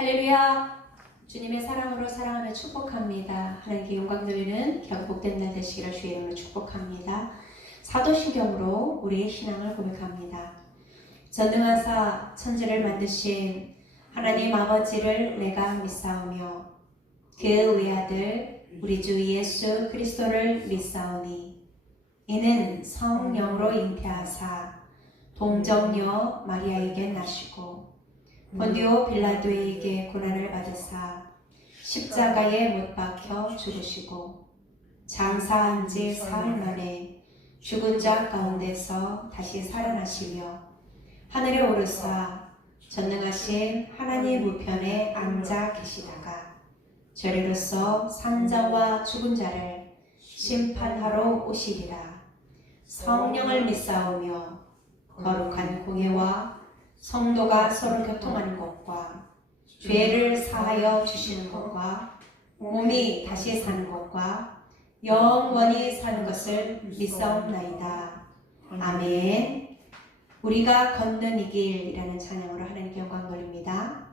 할렐루야. 주님의 사랑으로 사랑하며 축복합니다. 하나님께 영광 돌리는 복된 날 되시기를 주의 이름으로 축복합니다. 사도신경으로 우리의 신앙을 고백합니다. 전능하사 천지를 만드신 하나님 아버지를 내가 믿사오며 그 외아들 우리 주 예수 그리스도를 믿사오니 이는 성령으로 잉태하사 동정녀 마리아에게 나시고 본디오 빌라도에게 고난을 받으사 십자가에 못 박혀 죽으시고 장사한 지 사흘 만에 죽은 자 가운데서 다시 살아나시며 하늘에 오르사 전능하신 하나님 우편에 앉아 계시다가 저리로서 산자와 죽은 자를 심판하러 오시리라. 성령을 믿사오며 거룩한 공예와 성도가 서로 교통하는 것과 죄를 사하여 주시는 것과 몸이 다시 사는 것과 영원히 사는 것을 믿사옵나이다. 아멘. 우리가 걷는 이 길이라는 찬양으로 하나님께 영광 돌립니다.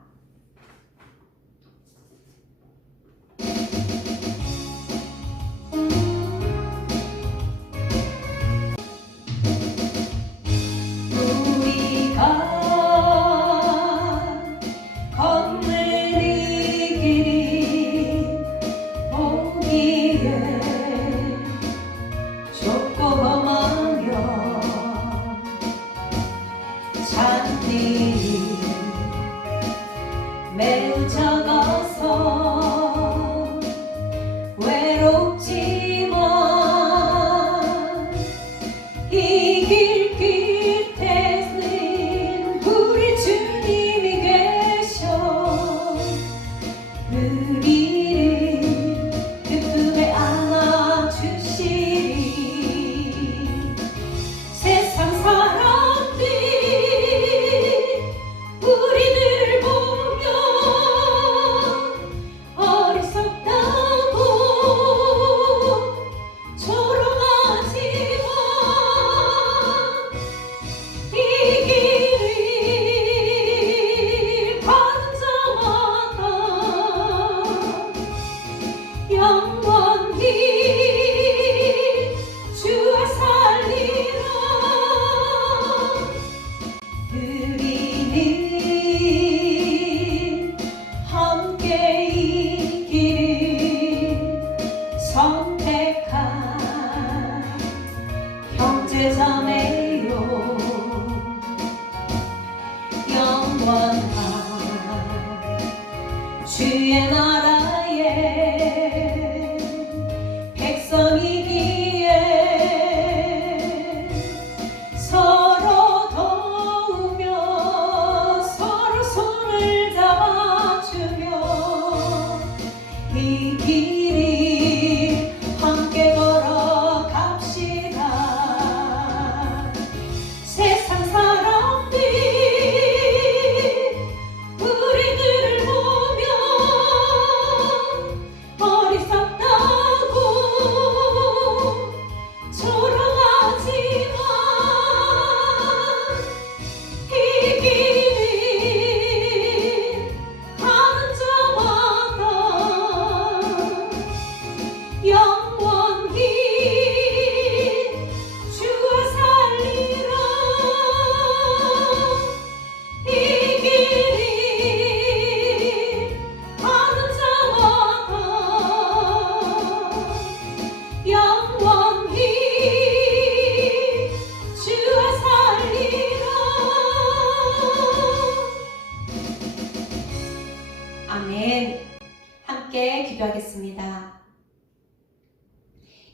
매우 적어서 외롭지만 이 길 끝에는 우리 주님이 계셔 우리를 그 품에 안아주시리. 세상 사람들이 우리들을 보며 어리석다고 조롱하지만 이 길을 가는 자마다 영원히 주와 살리라. 우리는 함께 이 길을 선택한 형제자매요. 영원한 주의 나라에 백성이기에 서로 도우며 서로 손을 잡아주며 이 길을 함께 걸어갑시다. 세상 사람들이 우리들을 보며 어리석다고 조롱하지만 이 길을 가는 자마다 영원히 주와 살리라. 이 길을 가는 자마다 영원히 주와 살리라. 아멘. 함께 기도하겠습니다.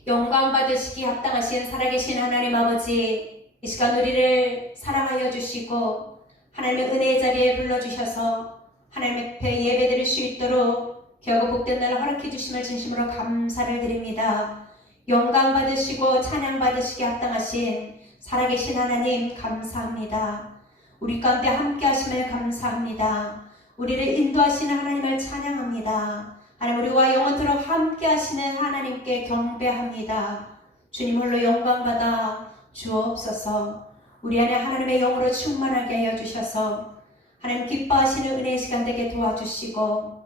영광 받으시기 합당하신 살아계신 하나님 아버지, 이 시간 우리를 사랑하여 주시고 하나님의 은혜의 자리에 불러주셔서 하나님 앞에 예배드릴 수 있도록 겨우 복된 날을 허락해 주심을 진심으로 감사를 드립니다. 영광 받으시고 찬양 받으시기 합당하신 살아계신 하나님 감사합니다. 우리 가운데 함께 하심을 감사합니다. 우리를 인도하시는 하나님을 찬양합니다. 하나님, 우리와 영원토록 함께 하시는 하나님께 경배합니다. 주님 홀로 영광 받아 주옵소서. 우리 안에 하나님의 영으로 충만하게 하여 주셔서 하나님 기뻐하시는 은혜의 시간 되게 도와주시고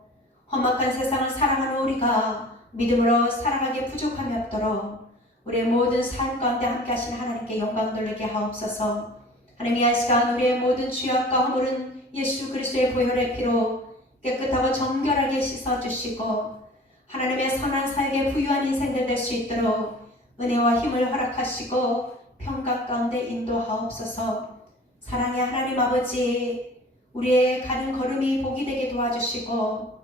험악한 세상을 사랑하는 우리가 믿음으로 살아가기에 부족함이 없도록 우리의 모든 삶 가운데 함께 하신 하나님께 영광 돌리게 하옵소서. 하나님 이 시간 우리의 모든 죄악과 허물은 예수 그리스도의 보혈의 피로 깨끗하고 정결하게 씻어주시고 하나님의 선한 사역에 부유한 인생들 될 수 있도록 은혜와 힘을 허락하시고 평강 가운데 인도하옵소서. 사랑의 하나님 아버지, 우리의 가는 걸음이 복이 되게 도와주시고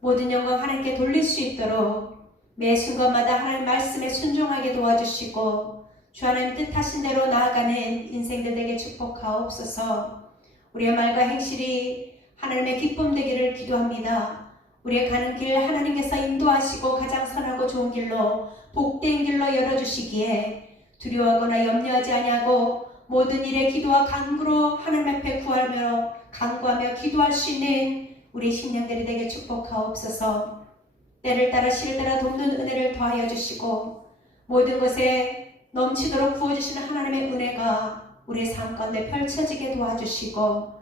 모든 영광 하나님께 돌릴 수 있도록 매 순간마다 하나님 말씀에 순종하게 도와주시고 주 하나님 뜻하신 대로 나아가는 인생들 되게 축복하옵소서. 우리의 말과 행실이 하나님의 기쁨 되기를 기도합니다. 우리의 가는 길 하나님께서 인도하시고 가장 선하고 좋은 길로 복된 길로 열어주시기에 두려워하거나 염려하지 아니하고 모든 일에 기도와 간구로 하나님 앞에 구하며 간구하며 기도할 수 있는 우리 심령들이 되게 축복하옵소서. 때를 따라 시를 따라 돕는 은혜를 더하여 주시고 모든 것에 넘치도록 부어주시는 하나님의 은혜가 우리의 삶 가운데 펼쳐지게 도와주시고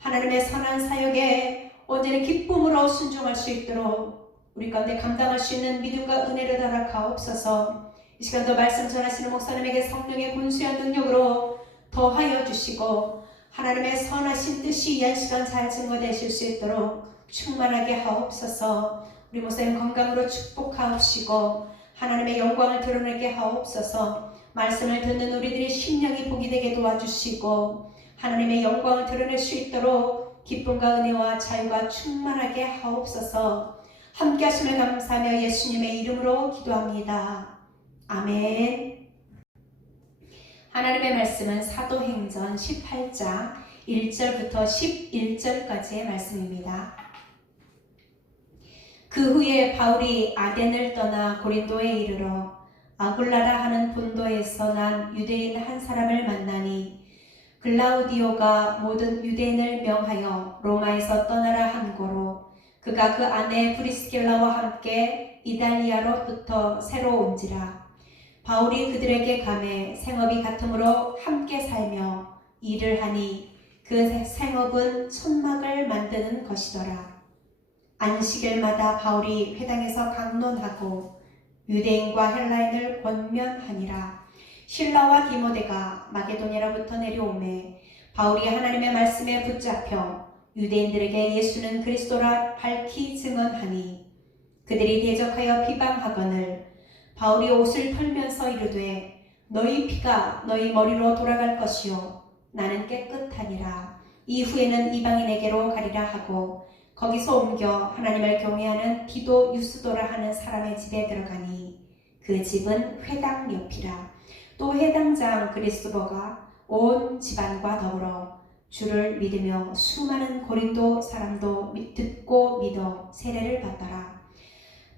하나님의 선한 사역에 온전히 기쁨으로 순종할 수 있도록 우리 가운데 감당할 수 있는 믿음과 은혜를 허락하옵소서. 이 시간도 말씀 전하시는 목사님에게 성령의 군수한 능력으로 더하여 주시고 하나님의 선하신 뜻이 이 시간 잘 증거되실 수 있도록 충만하게 하옵소서. 우리 목사님 건강으로 축복하옵시고 하나님의 영광을 드러내게 하옵소서. 말씀을 듣는 우리들의 심령이 복이 되게 도와주시고 하나님의 영광을 드러낼 수 있도록 기쁨과 은혜와 자유가 충만하게 하옵소서. 함께 하심을 감사하며 예수님의 이름으로 기도합니다. 아멘. 하나님의 말씀은 사도행전 18장 1절부터 11절까지의 말씀입니다. 그 후에 바울이 아덴을 떠나 고린도에 이르러 아굴라라 하는 본도에서 난 유대인 한 사람을 만나니 글라우디오가 모든 유대인을 명하여 로마에서 떠나라 한 고로 그가 그 아내 브리스길라와 함께 이달리아로부터 새로 온지라. 바울이 그들에게 감해 생업이 같으므로 함께 살며 일을 하니 그 생업은 천막을 만드는 것이더라. 안식일마다 바울이 회당에서 강론하고 유대인과 헬라인을 권면하니라. 실라와 디모데가 마게도냐로부터 내려오매 바울이 하나님의 말씀에 붙잡혀 유대인들에게 예수는 그리스도라 밝히 증언하니 그들이 대적하여 비방하거늘 바울이 옷을 털면서 이르되 너희 피가 너희 머리로 돌아갈 것이요 나는 깨끗하니라. 이후에는 이방인에게로 가리라 하고 거기서 옮겨 하나님을 경외하는 디도 유스도라 하는 사람의 집에 들어가니 그 집은 회당 옆이라. 또 회당장 그리스도가 온 집안과 더불어 주를 믿으며 수많은 고린도 사람도 듣고 믿어 세례를 받더라.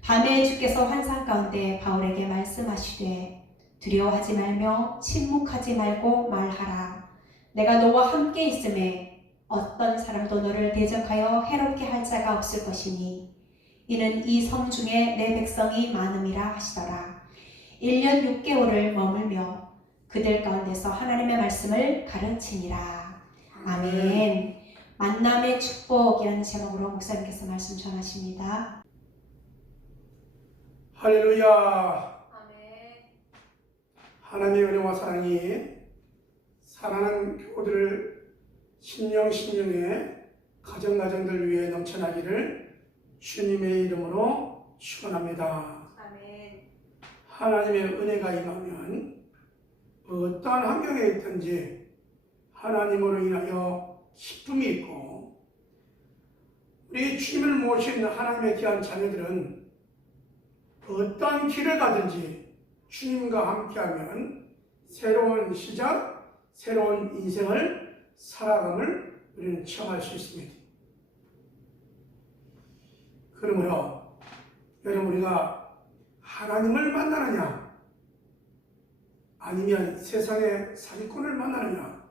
밤에 주께서 환상 가운데 바울에게 말씀하시되 두려워하지 말며 침묵하지 말고 말하라. 내가 너와 함께 있음에 어떤 사람도 너를 대적하여 해롭게 할 자가 없을 것이니 이는 이 성 중에 내 백성이 많음이라 하시더라. 1년 6개월을 머물며 그들 가운데서 하나님의 말씀을 가르치니라. 아멘. 만남의 축복이라는 제목으로 목사님께서 말씀 전하십니다. 할렐루야. 아멘. 하나님의 은혜와 사랑이 사랑하는 교우들을 심령에 가정들 위해 넘쳐나기를 주님의 이름으로 축원합니다. 아멘. 하나님의 은혜가 임하면 어떠한 환경에 있든지 하나님으로 인하여 기쁨이 있고 우리 주님을 모신 하나님의 귀한 자녀들은 어떠한 길을 가든지 주님과 함께하면 새로운 시작, 새로운 인생을 살아감을 우리는 체험할 수 있습니다. 그러므로 여러분 우리가 하나님을 만나느냐 아니면 세상의 사기꾼을 만나느냐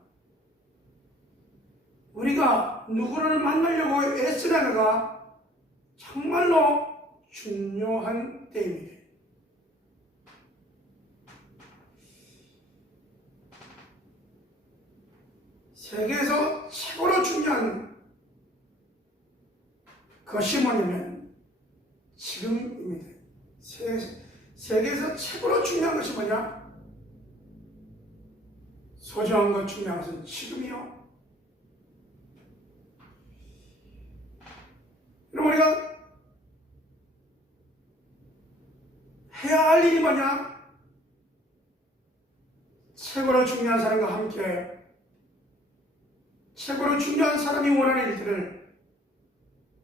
우리가 누구를 만나려고 애쓰려가 정말로 중요한 때입니다. 세계에서 최고로 중요한 그것이 뭐냐면 지금입니다. 세계에서 최고로 중요한 것이 뭐냐? 소중한 것 중요한 것은 지금이요. 그럼 우리가 해야 할 일이 뭐냐? 최고로 중요한 사람과 함께 최고로 중요한 사람이 원하는 일들을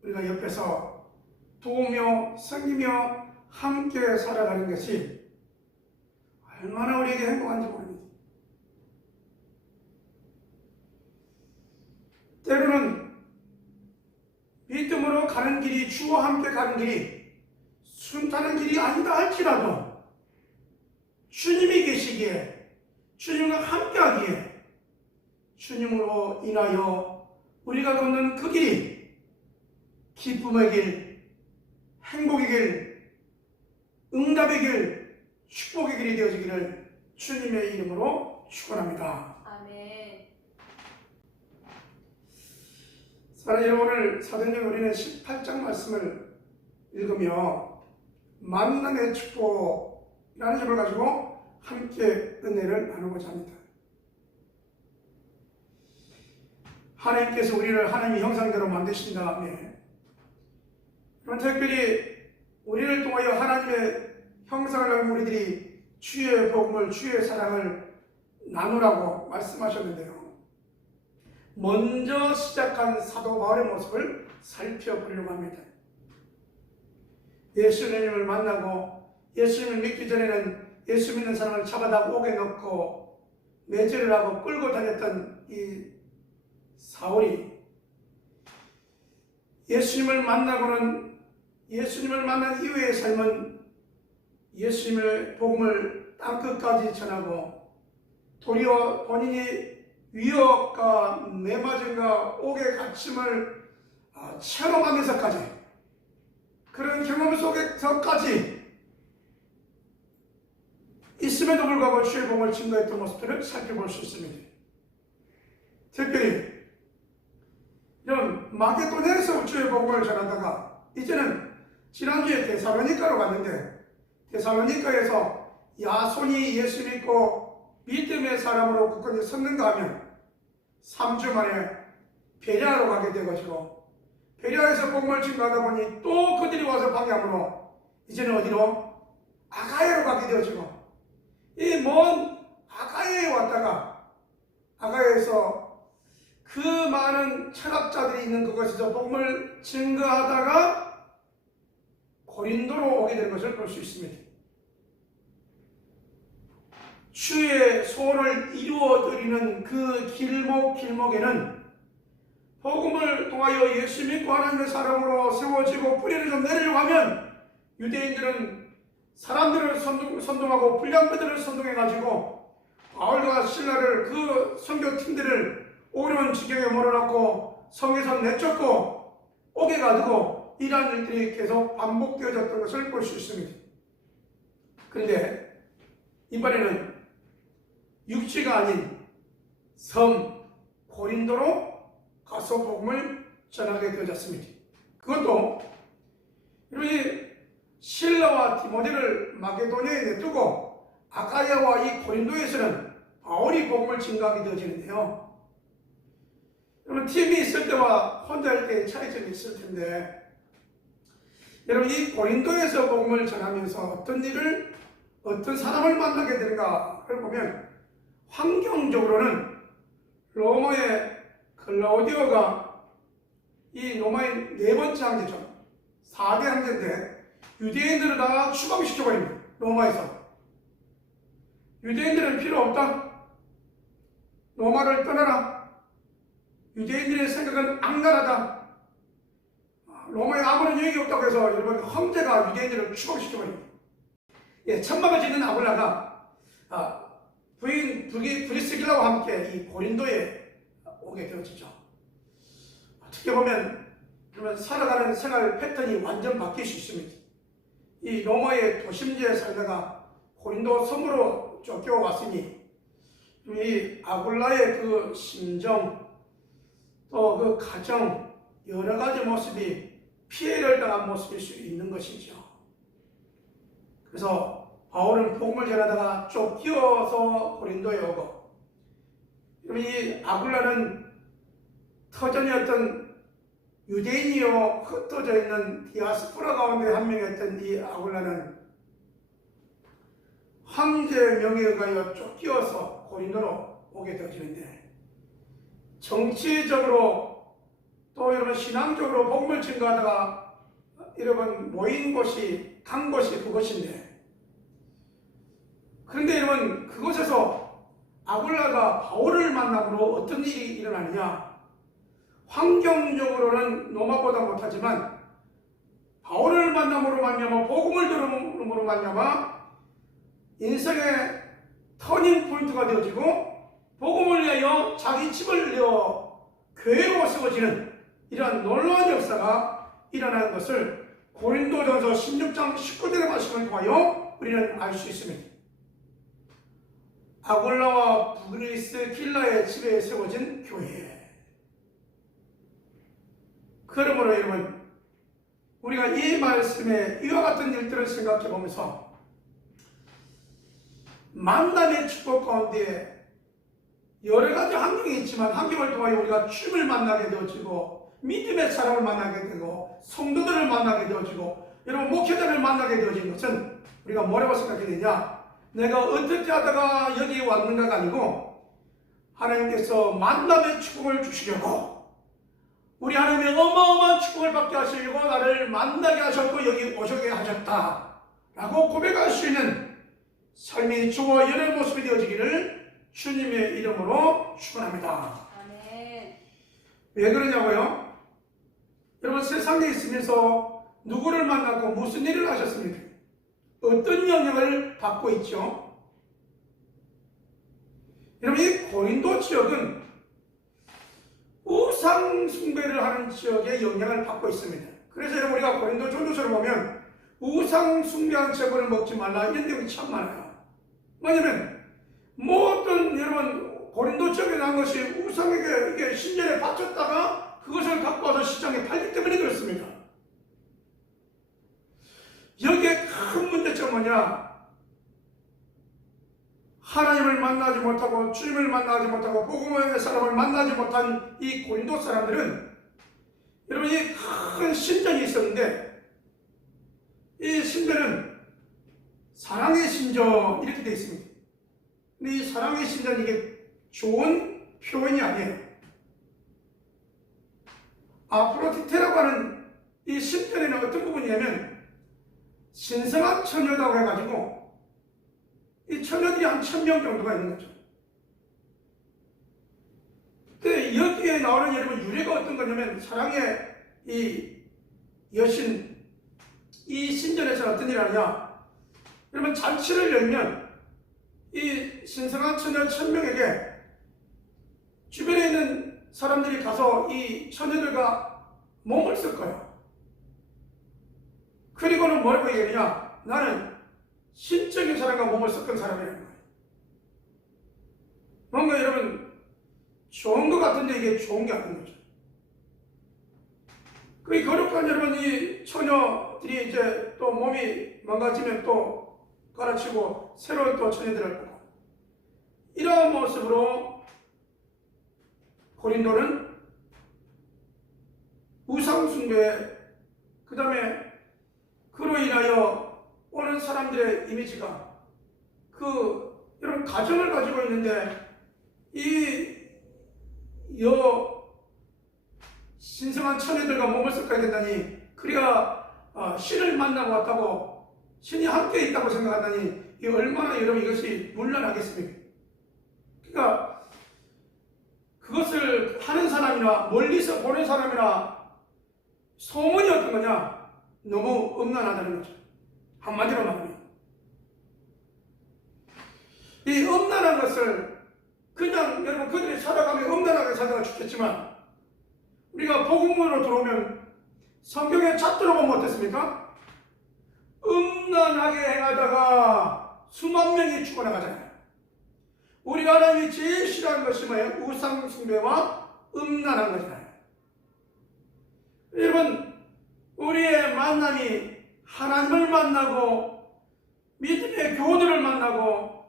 우리가 옆에서 도우며 섬기며 함께 살아가는 것이 얼마나 우리에게 행복한지 모릅니다. 때로는 믿음으로 가는 길이, 주와 함께 가는 길이 순탄한 길이 아니다 할지라도 주님이 계시기에, 주님과 함께 하기에 주님으로 인하여 우리가 걷는 그 길이 기쁨의 길, 행복의 길, 응답의 길, 축복의 길이 되어지기를 주님의 이름으로 축원합니다. 아멘. 사랑하는 여러분, 오늘 사도행전 우리는 18장 말씀을 읽으며 만남의 축복이라는 점을 가지고 함께 은혜를 나누고자 합니다. 하나님께서 우리를 하나님의 형상대로 만드신 다음에 특별히 우리를 통하여 하나님의 형상을 가진 우리들이 주의 복음을, 주의 사랑을 나누라고 말씀하셨는데요. 먼저 시작한 사도 바울의 모습을 살펴보려고 합니다. 예수님을 만나고 예수님을 믿기 전에는 예수 믿는 사람을 잡아다 옥에 넣고 매질을 하고 끌고 다녔던 이 사울이 예수님을 만나고는, 예수님을 만난 이후의 삶은 예수님의 복음을 땅끝까지 전하고 도리어 본인이 위협과 매맞음과 옥의 갇힘을 체험하면서까지, 그런 경험 속에서까지 있음에도 불구하고 주의 복음을 증거했던 모습들을 살펴볼 수 있습니다. 특별히 이런 마게도냐에서 주의 복음을 전하다가 이제는 지난주에 데살로니가로 갔는데, 데살로니가에서 야손이 예수 믿고 믿음의 사람으로 굳건히 섰는가 하면 3주 만에 베레아로 가게 되어지고, 베레아에서 복음을 증거하다 보니 또 그들이 와서 방향으로 이제는 어디로? 아가야로 가게 되어지고, 이 먼 아가야에 왔다가 아가야에서 그 많은 철학자들이 있는 그곳에서 복음을 증거하다가 고린도로 오게 된 것을 볼 수 있습니다. 주의 소원을 이루어드리는 그 길목에는 복음을 통하여 예수 믿고 하나님의 사람으로 세워지고 뿌리를 좀 내리려고 하면 유대인들은 사람들을 선동하고 불량배들을 선동해가지고 바울과 실라를, 그 선교팀들을 어려운 지경에 몰아넣고 성에서 내쫓고 옥에 가두고 이러한 일들이 계속 반복되어졌던 것을 볼 수 있습니다. 그런데 이번에는 육지가 아닌 섬 고린도로 가서 복음을 전하게 되어졌습니다. 그것도 이 실라와 디모데를 마게도냐에 내두고 아가야와 이 고린도에서는 바울이 복음을 증거하게 되어지는데요. 여러분, 팀이 있을 때와 혼자 할 때의 차이점이 있을 텐데, 여러분, 이 고린도에서 복음을 전하면서 어떤 사람을 만나게 되는가를 보면, 환경적으로는 로마의 클라우디오가 이 로마의 네 번째 황제죠. 4대 황제인데 유대인들을 다 추방시켜버립니다. 로마에서. 유대인들은 필요 없다. 로마를 떠나라. 유대인들의 생각은 악랄하다. 로마에 아무런 유익이 없다고 해서 여러분, 황제가 유대인들을 추방시켜버립니다. 천막을 짓는 아굴라가 부인 브리스길라와 함께 이 고린도에 오게 되어지죠. 어떻게 보면 그러면 살아가는 생활 패턴이 완전 바뀔 수 있습니다. 이 로마의 도심지에 살다가 고린도 섬으로 쫓겨왔으니 이 아굴라의 그 심정, 또 그 가정, 여러 가지 모습이 피해를 당한 모습일 수 있는 것이죠. 그래서 바울은 복음을 전하다가 쫓겨서 고린도에 오고, 이 아굴라는 터전이 어떤 유대인이요 흩어져 있는 디아스포라 가운데 한 명이었던 이 아굴라는 황제 명예에 의하여 쫓겨서 고린도로 오게 되어지는데, 정치적으로 또 여러분 신앙적으로 복음을 증거하다가 여러분 모인 곳이 간 곳이 그곳인데, 그런데 여러분 그곳에서 아굴라가 바울을 만남으로 어떤 일이 일어나느냐, 환경적으로는 로마보다 못하지만 바울을 만남으로 말미암아 복음을 들음으로 말미암아 인생의 터닝 포인트가 되어지고 복음을 위하여 자기 집을 내어 교회로 세워지는 이러한 놀라운 역사가 일어나는 것을 고린도전서 16장 19절의 말씀을 통하여 우리는 알 수 있습니다. 아굴라와 브리스길라의 집에 세워진 교회. 그러므로 여러분, 우리가 이 말씀에 이와 같은 일들을 생각해 보면서 만남의 축복 가운데 여러 가지 환경이 있지만 환경을 통하여 우리가 주님을 만나게 되어지고 믿음의 사람을 만나게 되고 성도들을 만나게 되어지고 여러분 목회자를 만나게 되어진 것은 우리가 뭐라고 생각해야 되냐, 내가 어떻게 하다가 여기 왔는가가 아니고 하나님께서 만남의 축복을 주시려고, 우리 하나님의 어마어마한 축복을 받게 하시려고 나를 만나게 하셨고 여기 오셔게 하셨다 라고 고백할 수 있는 삶이 주와 연의 모습이 되어지기를 주님의 이름으로 축원합니다. 아멘. 왜 그러냐고요? 여러분 세상에 있으면서 누구를 만나고 무슨 일을 하셨습니까? 어떤 영향을 받고 있죠? 여러분 이 고린도 지역은 우상 숭배를 하는 지역에 영향을 받고 있습니다. 그래서 여러분 우리가 고린도 전도서를 보면 우상 숭배한 재물을 먹지 말라 이런 내용이 참 많아요. 왜냐면 모든 여러분 고린도 지역에 난 것이 우상에게 이게 신전에 바쳤다가 그것을 갖고 와서 시장에 팔기 때문에 그렇습니다. 여기에 큰 문제점은 뭐냐? 하나님을 만나지 못하고 주님을 만나지 못하고 복음의 사람을 만나지 못한 이 고린도 사람들은 여러분 이 큰 신전이 있었는데 이 신전은 사랑의 신전 이렇게 되어 있습니다. 근데 이 사랑의 신전 이게 좋은 표현이 아니에요. 아프로디테라고 하는 이 신전에는 어떤 부분이냐면 신성한 처녀라고 해가지고 이 처녀들이 한 1000명 정도가 있는 거죠. 근데 여기에 나오는 여러분 유래가 어떤 거냐면 사랑의 이 여신 이 신전에서 어떤 일을 하냐, 여러분 잔치를 열면 이 신성한 처녀 1000명에게 주변에 있는 사람들이 가서 이 처녀들과 몸을 쓸 거예요. 그리고는 뭐라고 얘기하냐, 나는 신적인 사람과 몸을 섞은 사람이라는 거예요. 뭔가 여러분 좋은 것 같은데 이게 좋은 게 아닌 거죠. 그 거룩한 여러분 이 처녀들이 이제 또 몸이 망가지면 또 갈아치고 새로운 또 처녀들을 보고, 이러한 모습으로 고린도는 우상숭배, 그 다음에 그로 인하여 오는 사람들의 이미지가 여러분 가정을 가지고 있는데 신성한 처녀들과 몸을 섞어야 된다니, 그래야 신을 만나고 왔다고 신이 함께 있다고 생각한다니 이 얼마나 여러분 이것이 문란하겠습니까? 그러니까 그것을 하는 사람이나 멀리서 보는 사람이나 소문이 어떤 거냐, 너무 음란하다는 거죠. 한마디로 말하면 이 음란한 것을 그냥 여러분 그들이 살아가면 음란하게 살다가 죽겠지만 우리가 복음으로 들어오면 성경에 잣 들어보면 어땠습니까? 음란하게 행하다가 수만 명이 죽어나가잖아요. 우리가 하나님이 제일 싫어하는 것이 뭐예요? 우상 숭배와 음란한 거잖아요. 여러분 우리의 만남이 하나님을 만나고 믿음의 교훈을 만나고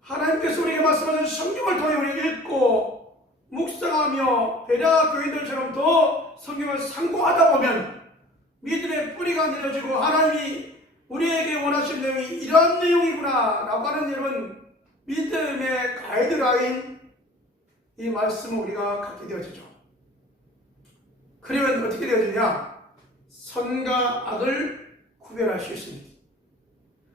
하나님께서 우리에게 말씀하신 성경을 통해 우리 읽고 묵상하며 베레아 교인들처럼 더 성경을 상고하다 보면 믿음의 뿌리가 내려지고 하나님이 우리에게 원하시는 내용이 이러한 내용이구나 라고 하는 여러분 믿음의 가이드라인 이 말씀을 우리가 갖게 되어지죠. 그러면 어떻게 되어지냐? 선과 악을 구별할 수 있습니다.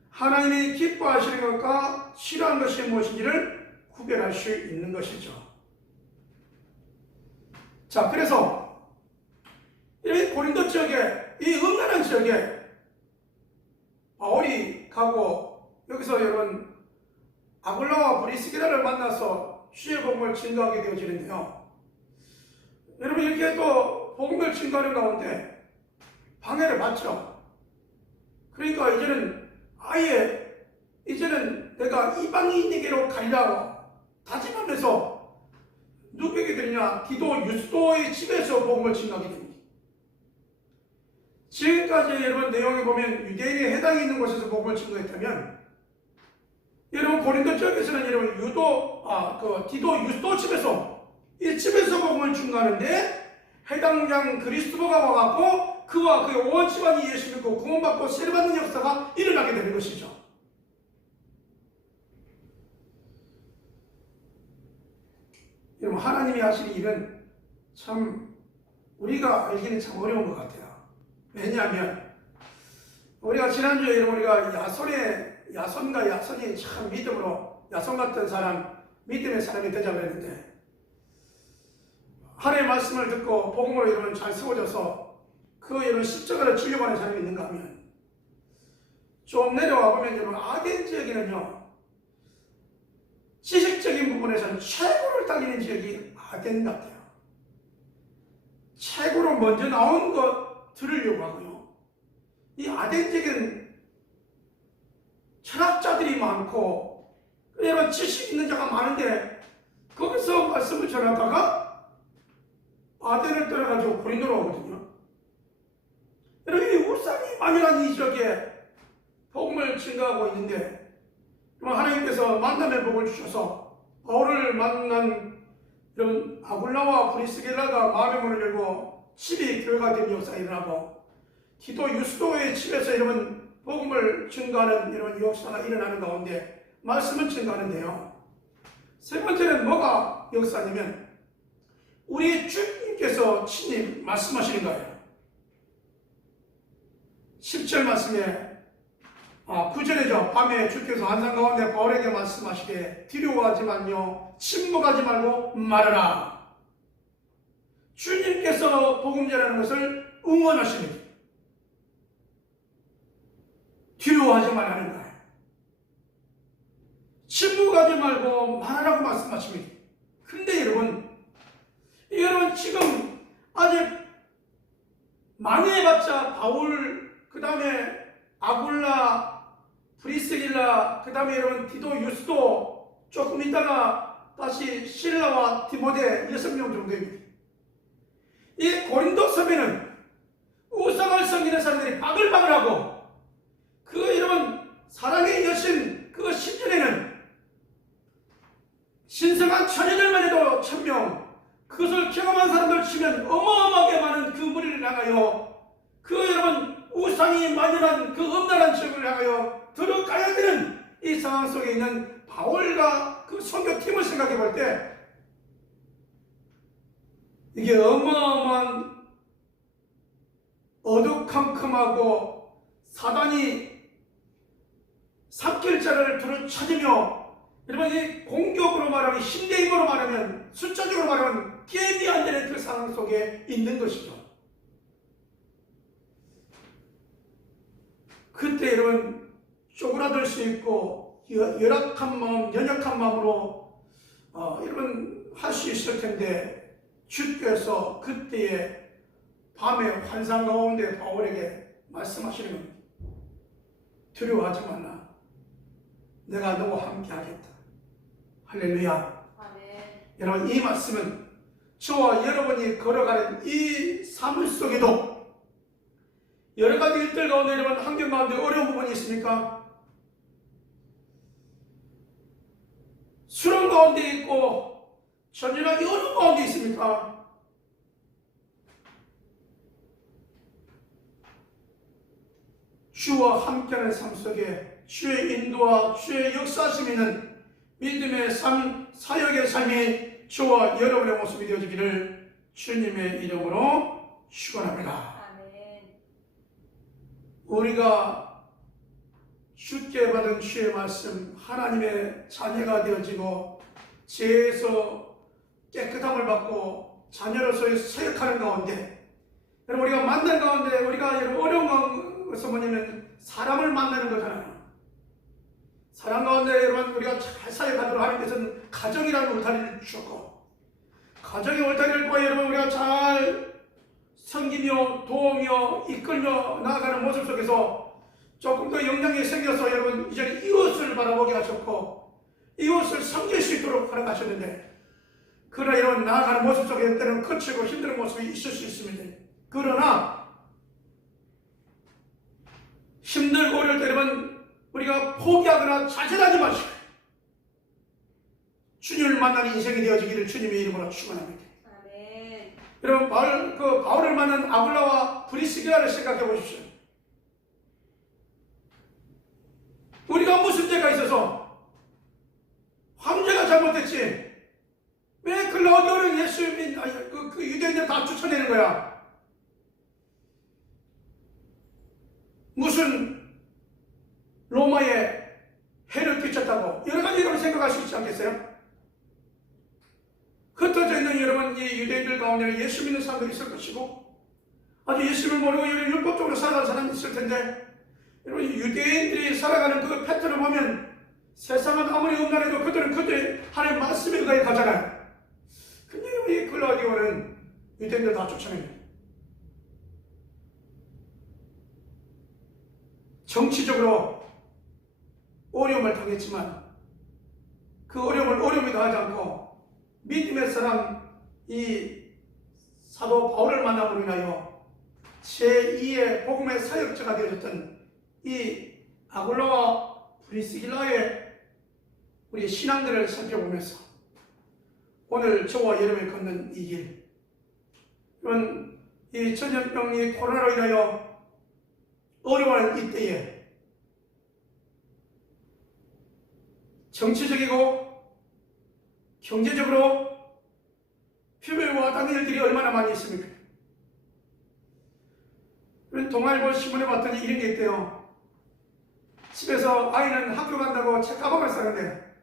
하나님이 기뻐하시는 것과 싫어하는 것이 무엇인지를 구별할 수 있는 것이죠. 자, 그래서 이 고린도 지역에, 이 음란한 지역에 바울이 가고 여기서 여러분 아굴라와 브리스기라를 만나서 주의 복음을 증거하게 되어지는데요. 여러분 이렇게 또 복음을 증거하는 가운데 방해를 받죠. 그러니까 이제는 내가 이방인에게로 가리라고 다짐하면서 누구에게 드리냐? 디도 유스도의 집에서 복음을 증거하게 됩니다. 지금까지 여러분 내용에 보면 유대인에 해당이 있는 곳에서 복음을 증거했다면 여러분 고린도 지역에서는 여러분 디도 유스도 집에서 이 집에서 복음을 증거하는데 해당장 그리스도가 와갖고 그와 그의 온 집안이 예수 믿고 구원받고 세례받는 역사가 일어나게 되는 것이죠. 여러분 하나님이 하시는 일은 참 우리가 알기는 참 어려운 것 같아요. 왜냐하면 우리가 지난주에 여러분 우리가 야손과 야손이 참 믿음으로 야손 같은 사람 믿음의 사람이 되자고 했는데 하나님의 말씀을 듣고 복음으로 여러분 잘 세워져서 그 여러분 십자가를 지려고 하는 사람이 있는가 하면 좀 내려와 보면 여러분 아덴 지역에는요 지식적인 부분에서는 최고를 달리는 지역이 아덴 같아요. 최고로 먼저 나온 것 들으려고 하고요. 이 아덴 지역은 철학자들이 많고 여러분 지식 있는 자가 많은데 거기서 말씀을 전하다가 아덴을 떠나가지고 고린도로 오거든요. 여러분 이 울산이 만연한 이 지역에 복음을 증거하고 있는데 하나님께서 만남의 복을 주셔서 바울을 만난 이런 아굴라와 브리스길라가 마음의 문을 열고 집이 교회가 된 역사가 일어나고 디도 유스도의 집에서 이런 복음을 증거하는 이런 역사가 일어나는 가운데 말씀을 증거하는데요. 세 번째는 뭐가 역사냐면 우리 주님께서 친히 말씀하시는 거예요. 10절 말씀에 9절에죠. 밤에 주께서 환상 가운데 바울에게 말씀하시되 두려워하지만요 침묵하지 말고 말하라. 주님께서 복음 전하는 것을 응원하십니다. 두려워하지 말라는 거예요. 침묵하지 말고 말하라고 말씀하십니다. 근데 여러분 지금 아직 많이 해봤자 바울 그 다음에 아굴라 브리스길라 그 다음에 여러분 디도 유스도 조금 있다가 다시 실라와 디모데 6명 정도입니다. 이 고린도 섬에는 우상을 섬기는 사람들이 바글바글하고 그 여러분 사랑의 여신 그 신전에는 신성한 처녀들만 해도 1000명 그것을 경험한 사람들 치면 어마어마하게 많은 그 무리를 향하여 그 여러분 우상이 만연한 그 음란한 지역을 향하여 들어가야 되는 이 상황 속에 있는 바울과 그 선교팀을 생각해 볼 때 이게 어마어마한 어두컴컴하고 사단이 삽길자를 두루찾으며 여러분 이 공격으로 말하면 힘대임으로 말하면 숫자적으로 말하면 게임이 안 되는 그 상황 속에 있는 것이죠. 그때 여러분 쪼그라들 수 있고 열악한 마음, 연약한 마음으로 여러분 할 수 있을 텐데 주께서 그때의 밤의 환상 가운데 바울에게 말씀하시는 겁니다. 두려워하지 말라. 내가 너와 함께 하겠다. 할렐루야. 아멘. 여러분 이 말씀은 저와 여러분이 걸어가는 이 삶 속에도 여러 가지 일들 가운데 여러분 환경 가운데 어려운 부분이 있습니까? 수렁 가운데 있고 전율하기 어려운 가운데 있습니까? 주와 함께하는 삶 속에 주의 인도와 주의 역사하심 있는 믿음의 삶, 사역의 삶이 저와 여러분의 모습이 되어지기를 주님의 이름으로 축원합니다. 아멘. 우리가 주께 받은 주의 말씀, 하나님의 자녀가 되어지고 죄에서 깨끗함을 받고 자녀로서의 사역하는 가운데, 여러분 우리가 만난 가운데 우리가 어려운 것은 뭐냐면 사람을 만나는 거잖아요. 사람 가운데 여러분 우리가 잘 사역하도록 하나님께서는 가정이라는 울타리를 주셨고, 가정의 울타리를 통해 여러분 우리가 잘 섬기며 도우며 이끌며 나아가는 모습 속에서 조금 더 영향이 생겨서 여러분 이제는 이웃을 바라보게 하셨고 이웃을 섬길 수 있도록 허락하셨는데, 그러나 이런 나아가는 모습 속에 때는 거치고 힘든 모습이 있을 수 있습니다. 그러나 힘들고 어려울 때 여러분 우리가 포기하거나 좌절하지 마시고 주님을 만나는 인생이 되어지기를 주님의 이름으로 축원합니다. 아멘. 여러분 바울을 만난 아굴라와 브리스길라를 생각해 보십시오. 우리가 무슨 죄가 있어서 황제가 잘못했지 왜 클라우디오를 예수님 그 유대인들 다 쫓아내는 거야? 무슨 로마에 해를 끼쳤다고 여러 가지 여러분 생각할 수 있지 않겠어요? 흩어져 있는 여러분 이 유대인들 가운데 예수 믿는 사람들이 있을 것이고 아주 예수를 모르고 율법적으로 살아가는 사람이 있을 텐데, 여러분 유대인들이 살아가는 그 패턴을 보면 세상은 아무리 음란해도 그들은 그들의 하나님의 말씀에 의해 가잖아요. 근데 이 클라우디오는 유대인들 다 쫓아냅니다. 정치적으로 어려움을 당했지만 그 어려움을 어려움이 더하지 않고 믿음의 사람 이 사도 바울을 만남으로 인하여 제2의 복음의 사역자가 되어졌던 이 아굴라와 브리스길라의 우리 신앙들을 살펴보면서 오늘 저와 여러분이 걷는 이 길, 이런 이 전염병이 코로나로 인하여 어려워하는 이때에 정치적이고 경제적으로 피부에 와닿는 일들이 얼마나 많이 있습니까? 동아일보 신문에 봤더니 이런 게 있대요. 집에서 아이는 학교 간다고 책가방을 싸는데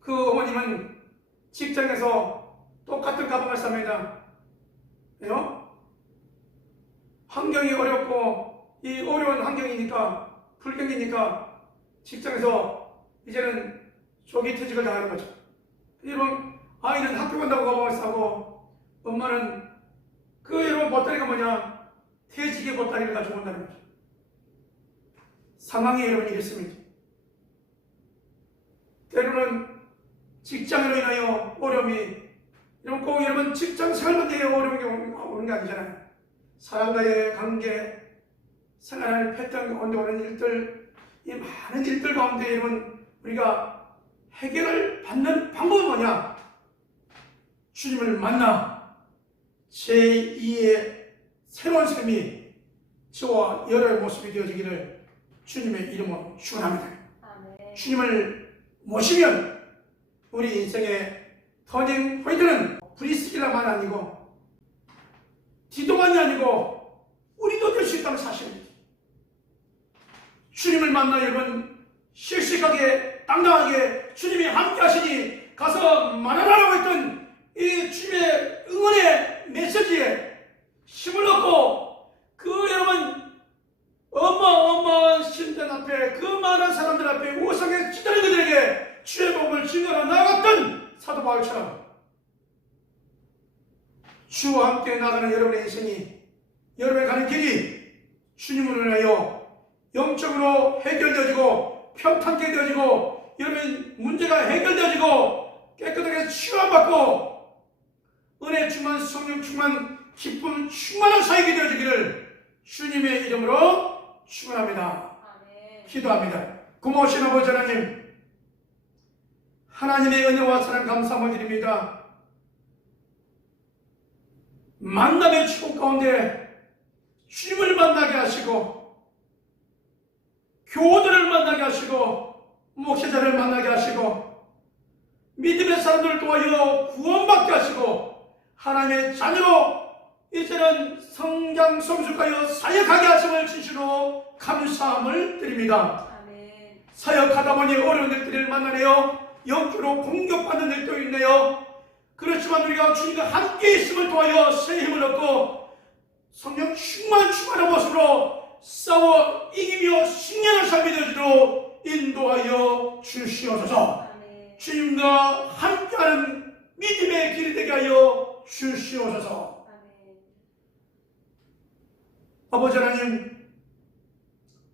그 어머님은 직장에서 똑같은 가방을 쌉니다. 왜요? 환경이 어렵고 이 어려운 환경이니까 불경기니까 직장에서 이제는 조기 퇴직을 당하는 거죠. 여러분 아이는 학교 간다고 가방을 싸고 엄마는 그 여러분 보따리가 뭐냐? 퇴직의 보따리를 가지고 온다는 거죠. 상황이 여러분 이렇습니다. 때로는 직장으로 인하여 어려움이, 여러분 꼭 여러분 직장 생활만 때문에 어려움이 오는 게 아니잖아요. 사람과의 관계, 생활하는 패턴 가운데 오는 일들, 이 많은 일들 가운데 여러분 우리가 해결을 받는 방법은 뭐냐? 주님을 만나 제2의 새로운 삶이 저와 여러의 모습이 되어지기를 주님의 이름으로 축원합니다. 아멘. 주님을 모시면 우리 인생의 터닝 포인트는 브리스길라만 아니고 디도만이 아니고 우리도 될 수 있다는 사실입니다. 주님을 만나 여러분 씩씩하게 당당하게 주님이 함께 하시니 가서 말하라고 했던 이 주님의 응원의 메시지에 힘을 얻고 그 여러분 어마어마한 신전 앞에 그 많은 사람들 앞에 우상에 찌들린 그들에게 주의 복음을 증거하러 나아갔던 사도 바울처럼 주와 함께 나가는 여러분의 인생이, 여러분의 가는 길이 주님을 위하여 영적으로 해결되어지고 평탄케 되어지고 여러분 문제가 해결되어지고 깨끗하게 치유받고 은혜 충만 성령 충만 기쁨 충만한 사역이 되어지기를 주님의 이름으로 축원합니다. 아멘. 기도합니다. 고마우신 아버지 하나님, 하나님의 은혜와 사랑 감사함을 드립니다. 만남의 축복 가운데 주님을 만나게 하시고 교우들을 만나게 하시고 목회자를 만나게 하시고 믿음의 사람들을 통하여 구원받게 하시고 하나님의 자녀로 이제는 성장 성숙하여 사역하게 하심을 진심으로 감사함을 드립니다. 아멘. 사역하다 보니 어려운 일들을 만나네요. 영적으로 공격받는 일도 있네요. 그렇지만 우리가 주님과 함께 있음을 통하여 새 힘을 얻고 성령 충만한 모습으로 싸워 이기며 승리하는 삶이 되도록 인도하여 주시옵소서. 아멘. 주님과 함께하는 믿음의 길이 되게 하여 주시옵소서. 아멘. 아버지 하나님,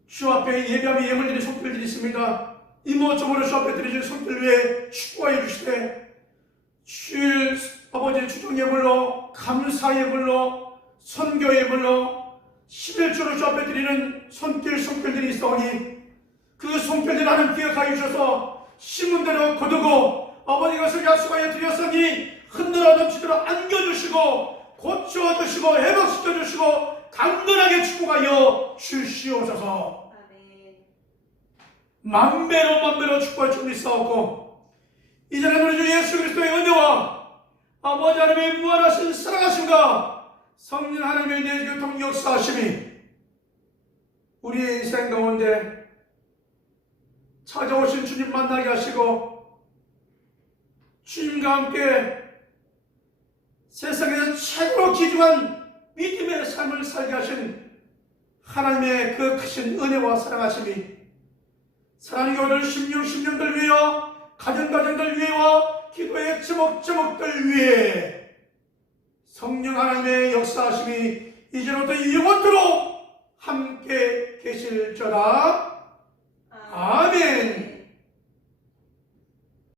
주 앞에 예배하며 예물 드린 손길들이 있습니다. 이모저모로 주 앞에 드리신 손길 위에 축복하여 주시되 주일 아버지 주정 예물로 감사 예물로 선교 예물로 11조로 주 앞에 드리는 손길들이 있어오니 그 손길들 하나님 기억하여 주셔서 심은 대로 거두고 아버지 것을 약속하여 드렸으니 흔들어 넘치도록 안겨주시고 고쳐주시고 회복시켜주시고 강건하게 축복하여 주시옵소서. 아멘. 만배로 축복할 줄 믿사옵고 이제는 우리 주 예수 그리스도의 은혜와 아버지 하나님의 무한하신 사랑하심과 성령 하나님의 내교통 역사하심이 우리의 인생 가운데 찾아오신 주님 만나게 하시고 주님과 함께 세상에서 최고로 귀중한 믿음의 삶을 살게 하신 하나님의 그 크신 은혜와 사랑하심이 사랑하는 교회들 16들 위하여 가정들 위해와 기도의 제목들 위해 성령 하나님의 역사하심이 이제부터 영원토록 함께 계실저다.